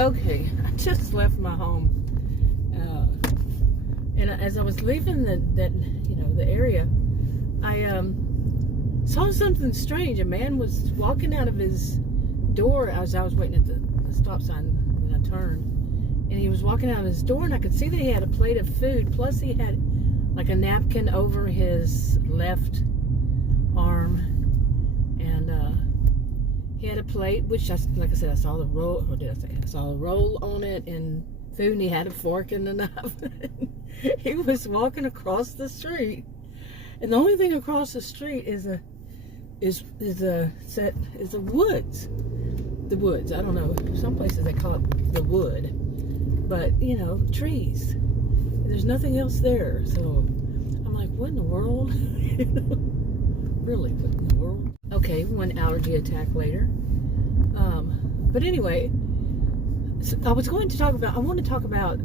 Okay, I just left my home, and as I was leaving the area, I saw something strange. A man was walking out of his door as I was waiting at the stop sign, and I turned, and he was walking out of his door, and I could see that he had a plate of food, plus he had like a napkin over his left arm, and he had a plate, which, like I said, I saw the roll, or did I say? I saw a roll on it and food, and he had a fork and a knife. He was walking across the street, and the only thing across the street is the woods. The woods. I don't know. Some places they call it the wood, but trees. There's nothing else there. So I'm like, what in the world? Really, what in the world? Okay, one allergy attack later. But anyway, so I want to talk about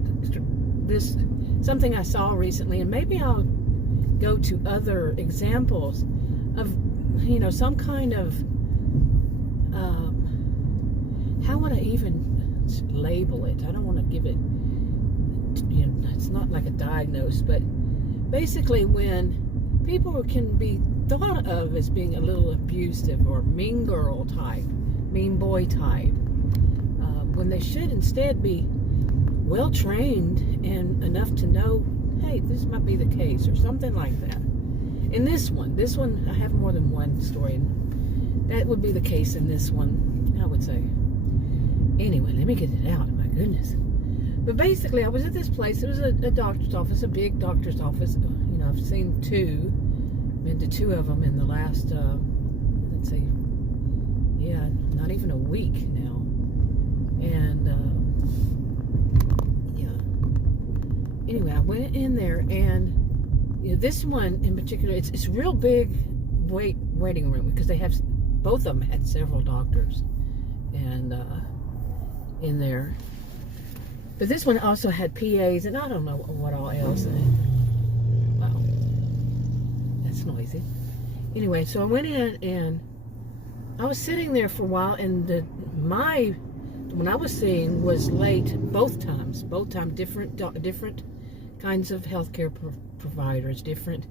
this, something I saw recently, and maybe I'll go to other examples of, some kind of, how would I even label it? I don't want to give it, it's not like a diagnose, but basically when people can be thought of as being a little abusive or mean girl type, mean boy type, when they should instead be well trained and enough to know, hey, this might be the case, or something like that. In this one, I have more than one story, and that would be the case in this one, I would say. Anyway, let me get it out, my goodness. But basically, I was at this place. It was a doctor's office, a big doctor's office. I've seen two, been to two of them in the last, let's see, not even a week now. And, anyway, I went in there, and this one in particular, it's a real big waiting room, because both of them had several doctors and in there. But this one also had PAs, and I don't know what all else. Wow, that's noisy. Anyway, so I went in, and I was sitting there for a while, and when I was seeing was late both times, different kinds of healthcare providers, different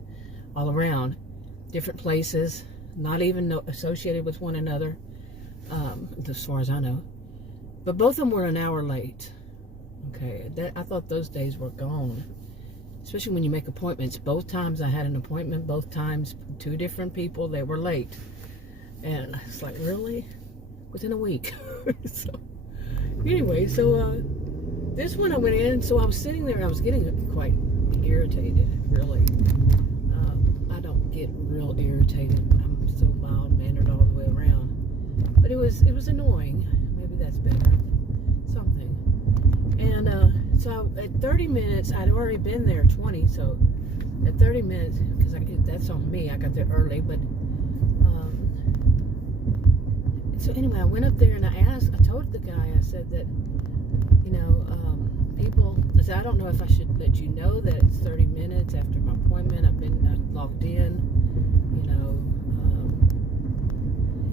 all around, different places, not even associated with one another, as far as I know. But both of them were an hour late. Okay, I thought those days were gone, especially when you make appointments. Both times I had an appointment, both times two different people, they were late. And it's like, really? Within a week. So anyway, this one I went in, so I was sitting there, and I was getting quite irritated, really. I don't get real irritated. I'm so mild-mannered all the way around. But it was annoying. Maybe that's better. Something. And so at 30 minutes, I'd already been there 20, so at 30 minutes, because that's on me, I got there early, but so anyway, I went up there, and I told the guy, I said that, people, I said, I don't know if I should let you know that it's 30 minutes after my appointment. I logged in,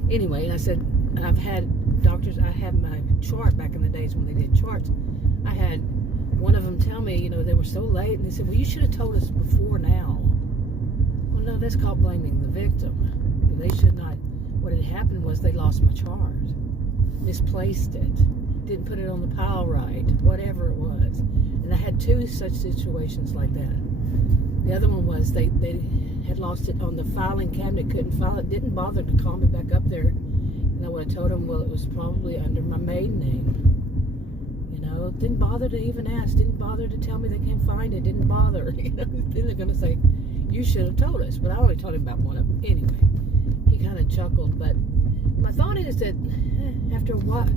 anyway, and I said, I've had doctors, I had my chart back in the days when they did charts. I had one of them tell me, they were so late, and they said, well, you should have told us before now. Well, no, that's called blaming the victim. They should not. What had happened was they lost my chart, misplaced it, didn't put it on the pile right, whatever it was. And I had two such situations like that. The other one was they had lost it on the filing cabinet, couldn't file it, didn't bother to call me back up there. And I would have told them, well, it was probably under my maiden name. Didn't bother to even ask, didn't bother to tell me they can't find it, didn't bother. Then they're going to say, you should have told us. But I only told him about one of them. Anyway, he kind of chuckled. But my thought is that after a while,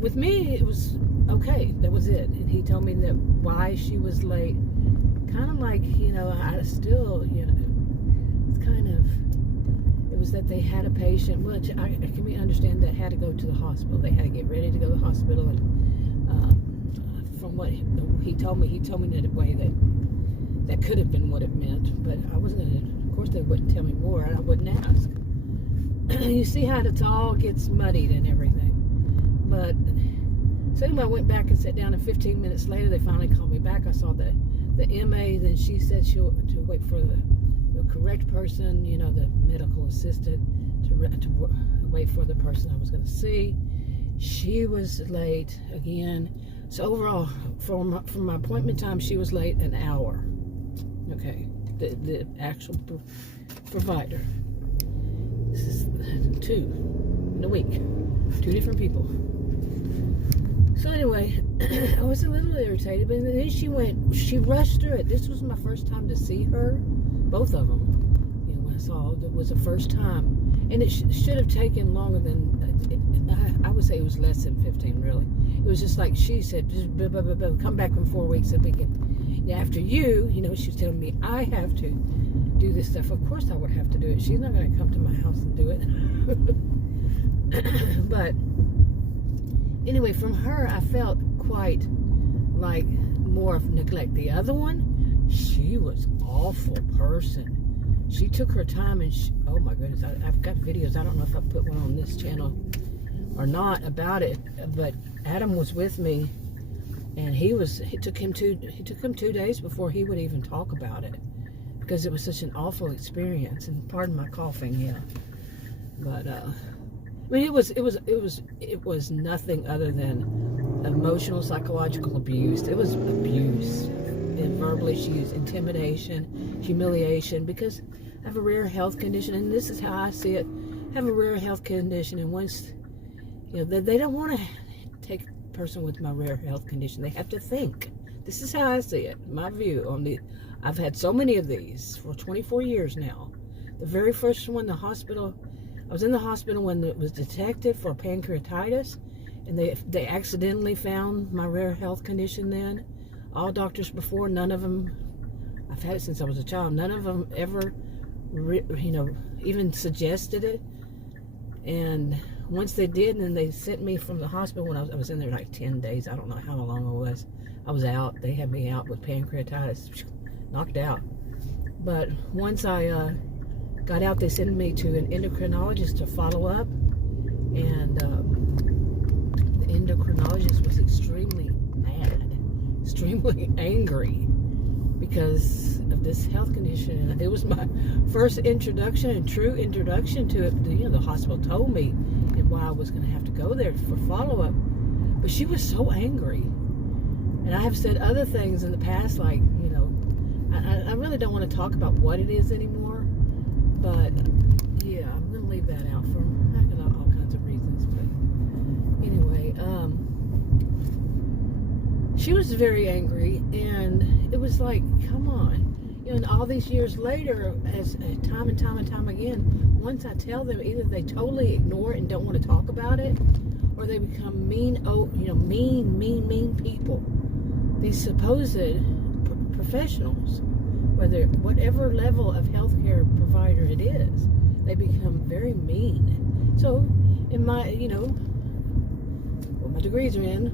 with me, it was okay. That was it. And he told me that why she was late. Kind of like, I still, it's kind of, it was that they had a patient, which I can understand that had to go to the hospital. They had to get ready to go to the hospital. And from what he told me in a way that could have been what it meant. But I wasn't going to, of course, they wouldn't tell me more, and I wouldn't ask. You see how it all gets muddied and everything. But So anyway, I went back and sat down, and 15 minutes later, they finally called me back. I saw the MA, then she said to wait for the correct person, you know, the medical assistant, to wait for the person I was going to see. She was late again. So overall, from my appointment time, she was late an hour. Okay, the actual provider. This is 2 in a week. 2 different people. So anyway, I was a little irritated, but then she rushed through it. This was my first time to see her, both of them. You know, when I saw it was the first time, and it should have taken longer than, I would say it was less than 15, really. It was just like she said, just come back in 4 weeks and we can, after you know, she was telling me I have to do this stuff. Of course I would have to do it. She's not going to come to my house and do it. But anyway, from her, I felt quite like more of neglect. The other one, she was awful person. She took her time, and oh my goodness, I've got videos. I don't know if I put one on this channel or not about it, but Adam was with me, and it took him 2 days before he would even talk about it, because it was such an awful experience. And pardon my coughing, yeah. But I mean, it was nothing other than emotional, psychological abuse. It was abuse, and verbally she used intimidation, humiliation, because I have a rare health condition, and this is how I see it. I have a rare health condition, and once, you know, they don't want to take a person with my rare health condition. They have to think. This is how I see it. My view on I've had so many of these for 24 years now. The very first one, I was in the hospital when it was detected for pancreatitis, and they accidentally found my rare health condition then. All doctors before, none of them, I've had it since I was a child, none of them ever, even suggested it. And once they did, and then they sent me from the hospital when I was in there like 10 days. I don't know how long I was out. They had me out with pancreatitis, knocked out. But once I got out, they sent me to an endocrinologist to follow up, and the endocrinologist was extremely mad, extremely angry, because of this health condition. And it was my first introduction and true introduction to it. You know, the hospital told me and why I was going to have to go there for follow-up, but she was so angry. And I have said other things in the past, like, you know, I really don't want to talk about what it is anymore, but yeah, I'm going to leave that out for all kinds of reasons. But anyway, she was very angry, and it was like, come on. You know, and all these years later, as time and time again, once I tell them, either they totally ignore it and don't want to talk about it, or they become mean people. These supposed professionals, whatever level of healthcare provider it is, they become very mean. So, in my, what my degrees are in,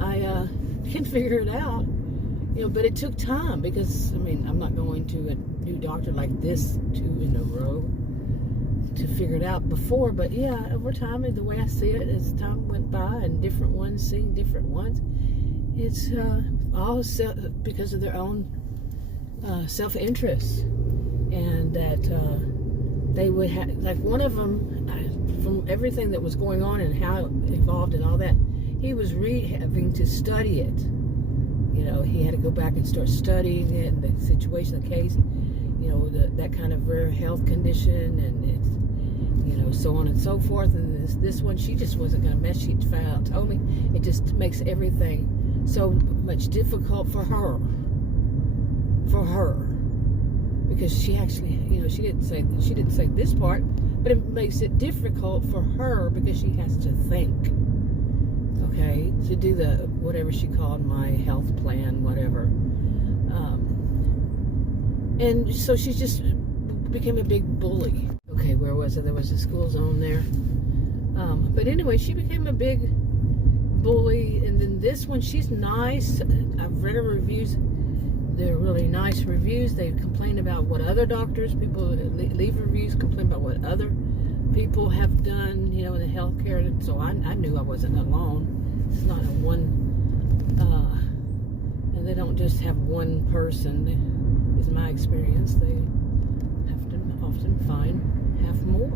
I can figure it out, but it took time, because, I mean, I'm not going to a new doctor like this 2 in a row to figure it out before, but yeah, over time, and the way I see it, as time went by, and different ones seeing different ones, it's all because of their own self-interest, and that they would have, like one of them, from everything that was going on and how it evolved and all that, he was having to study it. You know, he had to go back and start studying it, the situation, the case, that kind of rare health condition, and it's, so on and so forth. And this one, she just wasn't going to mess. She told me it just makes everything so much difficult for her, because she actually, she didn't say this part, but it makes it difficult for her because she has to think, okay, to do the whatever she called my health plan, whatever, and so she just became a big bully. Okay, where was it? There was a school zone there, but anyway, she became a big bully. And then this one, she's nice. I've read her reviews. They're really nice reviews. They complain about what other doctors, people leave reviews, complain about what other people have done, in the healthcare. So I knew I wasn't alone. It's not a just have one person, is my experience. They have to often have more.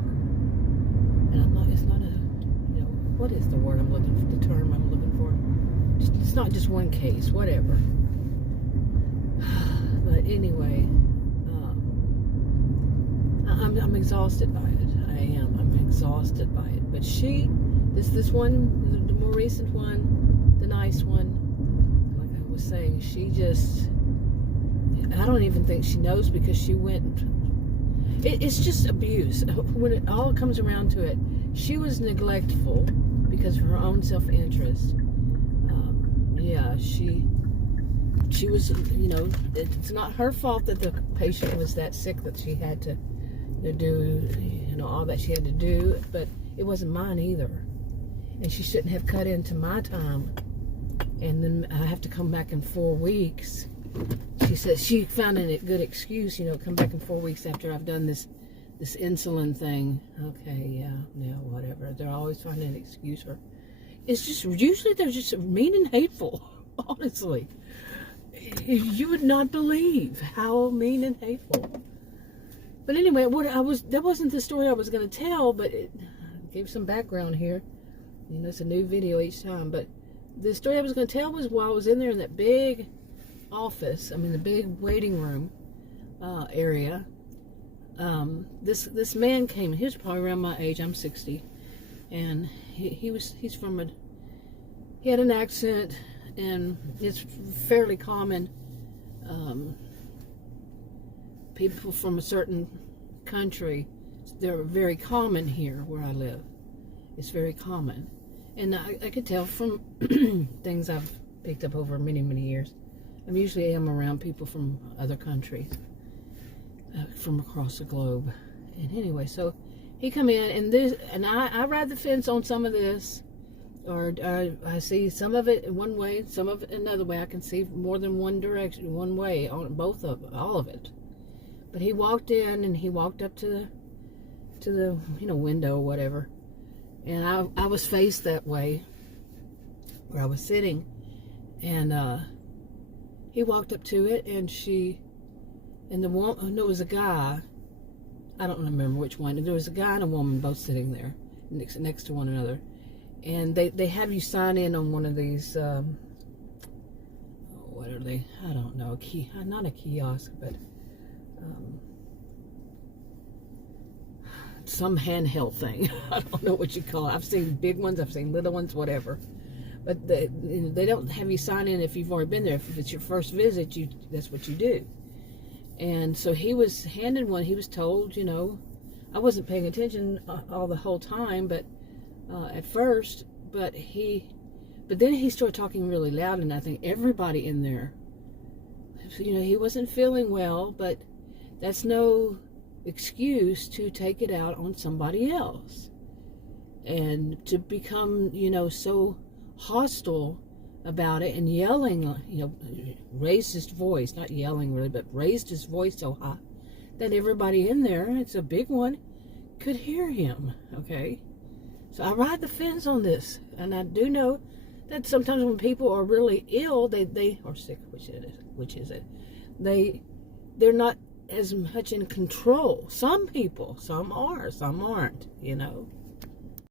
And it's not a, what is the word I'm looking for, the term I'm looking for? It's not just one case, whatever. But anyway, I'm exhausted by it. I am. I'm exhausted by it. But this one, the more recent one, the nice one, like I was saying, she just, I don't even think she knows, because she went, it's just abuse. When it all comes around to it, she was neglectful because of her own self-interest. She was, it's not her fault that the patient was that sick that she had to do, all that she had to do, but it wasn't mine either. And she shouldn't have cut into my time. And then I have to come back in 4 weeks. She said she found a good excuse, come back in 4 weeks after I've done this insulin thing. Okay, yeah, whatever. They're always finding an excuse. Or it's just, usually they're just mean and hateful, honestly. You would not believe how mean and hateful. But anyway, that wasn't the story I was going to tell, but it gave some background here. It's a new video each time. But the story I was going to tell was while I was in there in that big office, the big waiting room area, this man came. He was probably around my age. I'm 60. And he had an accent, and it's fairly common. People from a certain country, they're very common here where I live. It's very common. And I could tell from things I've picked up over many, many years. I usually am around people from other countries, from across the globe. And anyway, so he come in, and I ride the fence on some of this, or I see some of it one way, some of it another way. I can see more than one direction, one way on all of it. But he walked in, and he walked up to the window or whatever, and I was faced that way where I was sitting, and he walked up to it, and the woman, it was a guy, I don't remember which one. There was a guy and a woman both sitting there next to one another, and they have you sign in on one of these, what are they? I don't know, not a kiosk, but some handheld thing. I don't know what you call it. I've seen big ones, I've seen little ones, whatever. But they don't have you sign in if you've already been there. If it's your first visit, that's what you do. And so he was handed one. He was told, I wasn't paying attention the whole time, but at first, but then he started talking really loud, and I think everybody in there, he wasn't feeling well, but that's no excuse to take it out on somebody else. And to become, so hostile about it and yelling, raised his voice, not yelling really, but raised his voice so high that everybody in there, it's a big one, could hear him, okay? So I ride the fence on this, and I do know that sometimes when people are really ill, they or sick, which is it, they're not as much in control. Some people, some are, some aren't,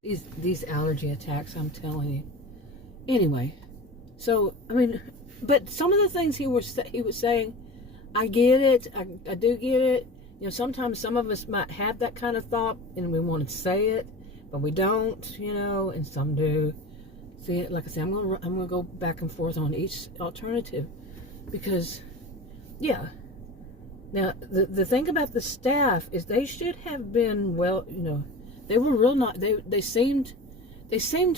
These allergy attacks, I'm telling you. Anyway, so, but some of the things he was saying, I get it, I do get it. Sometimes some of us might have that kind of thought, and we want to say it, but we don't, and some do. See, like I said, I'm gonna go back and forth on each alternative, because, yeah. Now, the thing about the staff is they should have been, they were real not, they seemed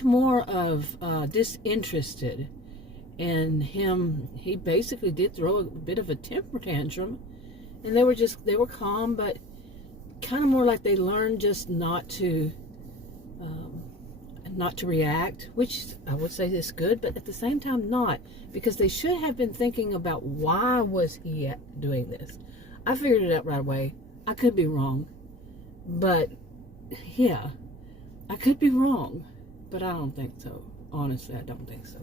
more of disinterested in him. He basically did throw a bit of a temper tantrum, and they were calm, but kind of more like they learned just not to react, which I would say is good, but at the same time not, because they should have been thinking about why was he doing this. I figured it out right away. I could be wrong, but yeah, I could be wrong, but I don't think so. Honestly, I don't think so.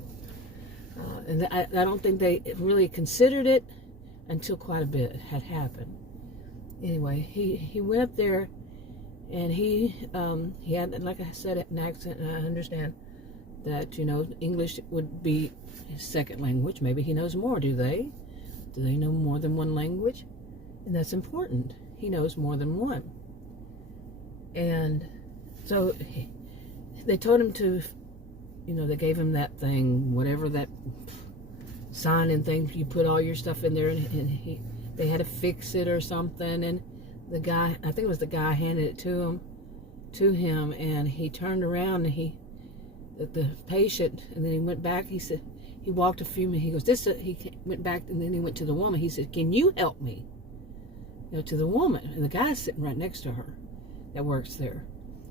And I don't think they really considered it until quite a bit had happened. Anyway, he went up there, and he had, like I said, an accent, and I understand that, English would be his second language. Maybe he knows more. Do they know more than one language? And that's important. He knows more than one. And so they told him to, they gave him that thing, whatever that sign-in thing, you put all your stuff in there, and they had to fix it or something, and the guy, I think it was the guy, handed it to him, and he turned around, and the patient, and then he went back, he said, he walked a few minutes, he goes, he went back, and then he went to the woman, he said, can you help me? To the woman, and the guy's sitting right next to her that works there,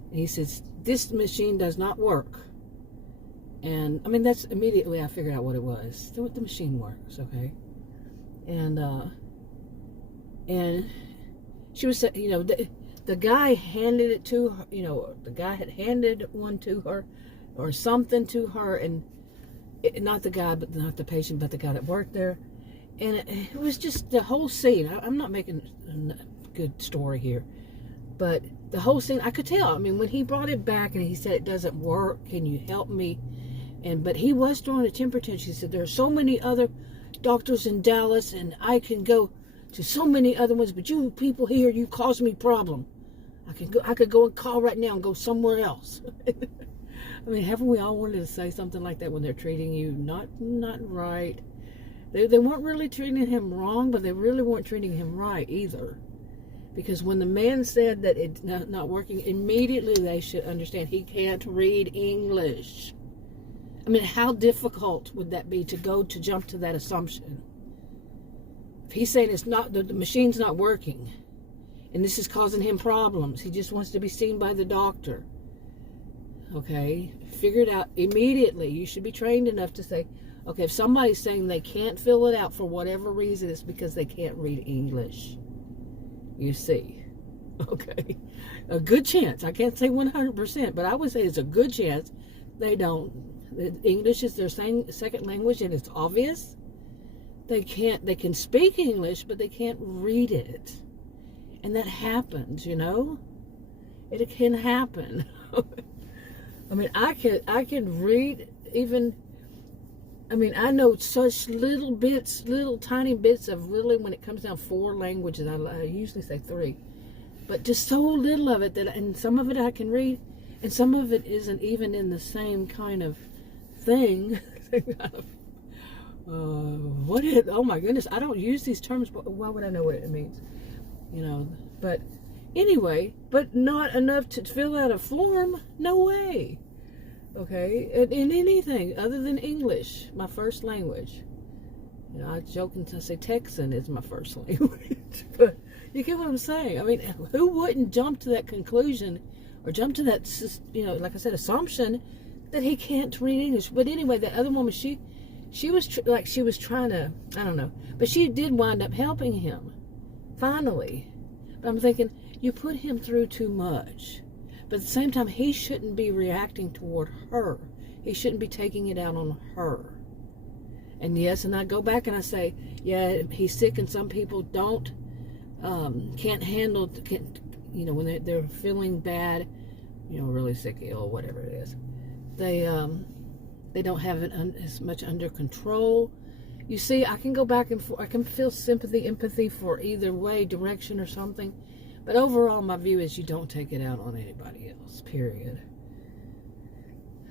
and he says, this machine does not work. And that's immediately I figured out what it was. The machine works, okay? And she was, the guy handed it to her, the guy had handed one to her or something to her, and not the guy, but not the patient, but the guy that worked there. And it was just the whole scene. I'm not making a good story here, but the whole scene, I could tell. When he brought it back and he said, it doesn't work, can you help me? But he was throwing a temper tantrum. He said, there are so many other doctors in Dallas, and I can go to so many other ones, but you people here, you cause me problem. I could go and call right now and go somewhere else. Haven't we all wanted to say something like that when they're treating you not right? They weren't really treating him wrong, but they really weren't treating him right either. Because when the man said that it's not working, immediately they should understand he can't read English. How difficult would that be to jump to that assumption? If he's saying it's not, the machine's not working, and this is causing him problems, he just wants to be seen by the doctor. Okay? Figure it out immediately. You should be trained enough to say, okay, if somebody's saying they can't fill it out for whatever reason, it's because they can't read English. You see. Okay? A good chance. I can't say 100%, but I would say it's a good chance they don't. English is their second language, and it's obvious. They can speak English, but they can't read it. And that happens, It can happen. I can read even, I know such little tiny bits of, really, when it comes down 4 languages, I usually say 3, but just so little of it and some of it I can read, and some of it isn't even in the same kind of thing. Oh my goodness, I don't use these terms, but why would I know what it means? But anyway, but not enough to fill out a form. No way. Okay, in anything other than English, my first language. I joke and I say Texan is my first language, but you get what I'm saying. Who wouldn't jump to that conclusion or jump to that, like I said, assumption that he can't read English? But anyway, that other woman, she was she was trying to, I don't know, but she did wind up helping him finally. But I'm thinking, you put him through too much, but at the same time, he shouldn't be reacting toward her. He shouldn't be taking it out on her. And yes, and I go back and I say, yeah, he's sick, and some people can't handle, when they're feeling bad, really sick, ill, whatever it is. They don't have it as much under control. You see, I can go back and forth. I can feel sympathy, empathy for either way, direction or something. But overall, my view is you don't take it out on anybody else, period.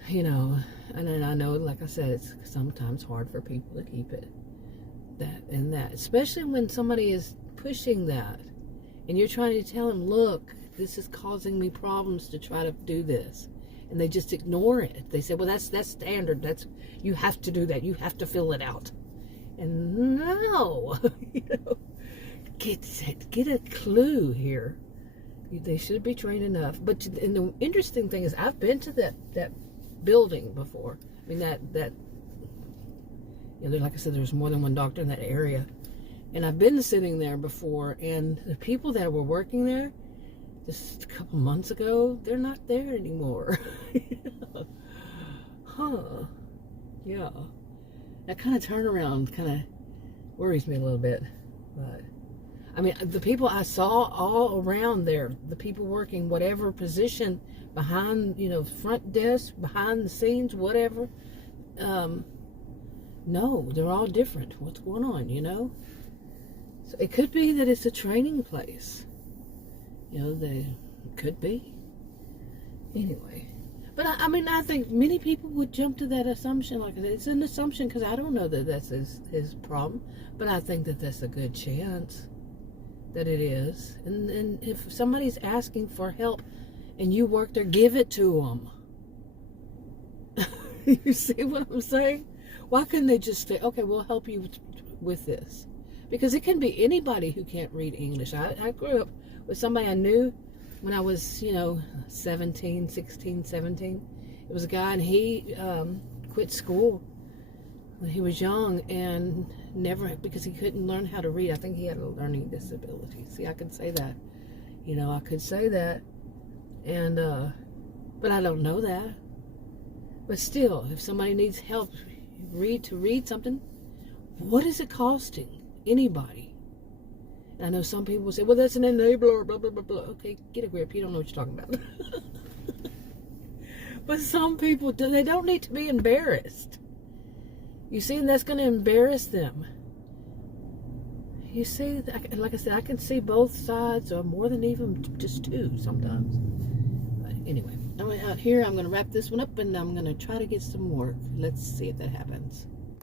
And then I know, like I said, it's sometimes hard for people to keep it, that, especially when somebody is pushing that, and you're trying to tell them, look, this is causing me problems to try to do this. And they just ignore it. They say, well, that's standard. You have to do that. You have to fill it out. And no, get a clue here. They should be trained enough. But and the interesting thing is, I've been to that building before. Like I said, there's more than one doctor in that area, and I've been sitting there before. And the people that were working there just a couple months ago, they're not there anymore. Huh? Yeah. That kind of turnaround kind of worries me a little bit. But I mean, the people I saw all around there, the people working whatever position behind, front desk, behind the scenes, whatever. No, they're all different. What's going on, So it could be that it's a training place. They could be. Anyway. But I think many people would jump to that assumption. Like, it's an assumption because I don't know that that's his problem. But I think that that's a good chance that it is. And if somebody's asking for help and you work there, give it to them. You see what I'm saying? Why couldn't they just say, okay, we'll help you with this? Because it can be anybody who can't read English. I grew up with somebody I knew when I was, 16, 17. It was a guy, and he quit school when he was young and never, because he couldn't learn how to read. I think he had a learning disability. See, I could say that. I could say that. And, but I don't know that. But still, if somebody needs help to read something, what is it costing anybody? And I know some people say, well, that's an enabler, blah, blah, blah, blah. Okay, get a grip. You don't know what you're talking about. But some people, they don't need to be embarrassed. You see, and that's going to embarrass them. You see, like I said, I can see both sides, or more than even just two sometimes. But anyway, I'm out here. I'm going to wrap this one up, and I'm going to try to get some work. Let's see if that happens.